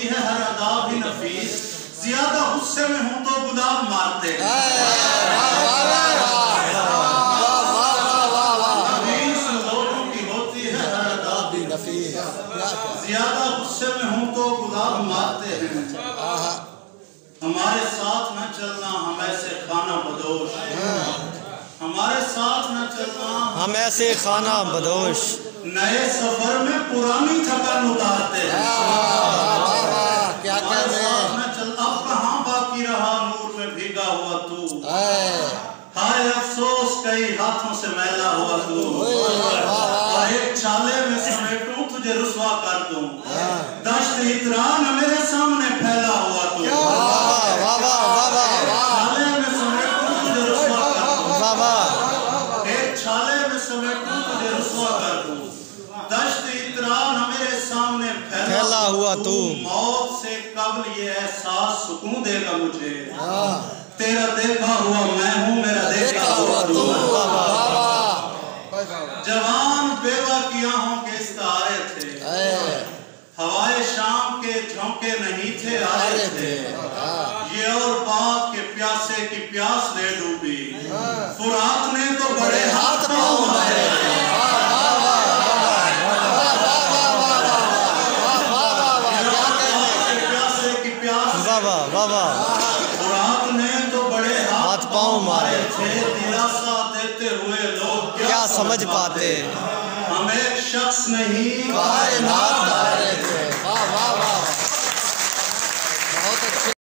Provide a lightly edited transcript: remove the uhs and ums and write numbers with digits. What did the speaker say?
होती है हर अदा भी नफीस, ज्यादा गुस्से में हूँ तो गुलाब मारते हैं। नफीस लोगों की होती है हर अदा भी नफीस, ज्यादा गुस्से में हूँ तो गुलाब मारते हैं। हमारे साथ न चलना हम ऐसे खाना बदोश, हमारे साथ न चलना हम ऐसे खाना बदोश, नए सफर में पुरानी थकान उतारते हैं। क्या हमारे साथ न चल, अब कहाँ बाकी रहा नूर में भीगा हुआ तू, हाय अफसोस कई हाथों से मैला हुआ तू, और एक छाले में समेटूं तुझे रुसवा कर दूं, दश्त इतरा न मेरे सामने फैला हुआ तू, छाले में समेटूं तुझे रुसवा कर दूं, एक छाले में समेटूं तुझे रुसवा कर दूं, दश्त इतरा न मेरे सामने फैला हुआ तू, मौत से कब्ल ये एहसास सुकून देगा मुझे, तेरा देखा हुआ मैं हूँ मेरा देखा हुआ तू। जवान बेवा की आहों के इस्तारे थे, हवाए शाम के झोंके नहीं थे आ रहे थे, ये और बात के प्यासे की प्यास ले डूबी, फुरात ने तो बड़े हाथ पाँव मारे थे। फुरात ने तो बड़े हाथ पाँव मारे थे, दिलासा देते हुए लोग क्या समझ पाते, हम एक शख्स नहीं कायनात आ रहे थे।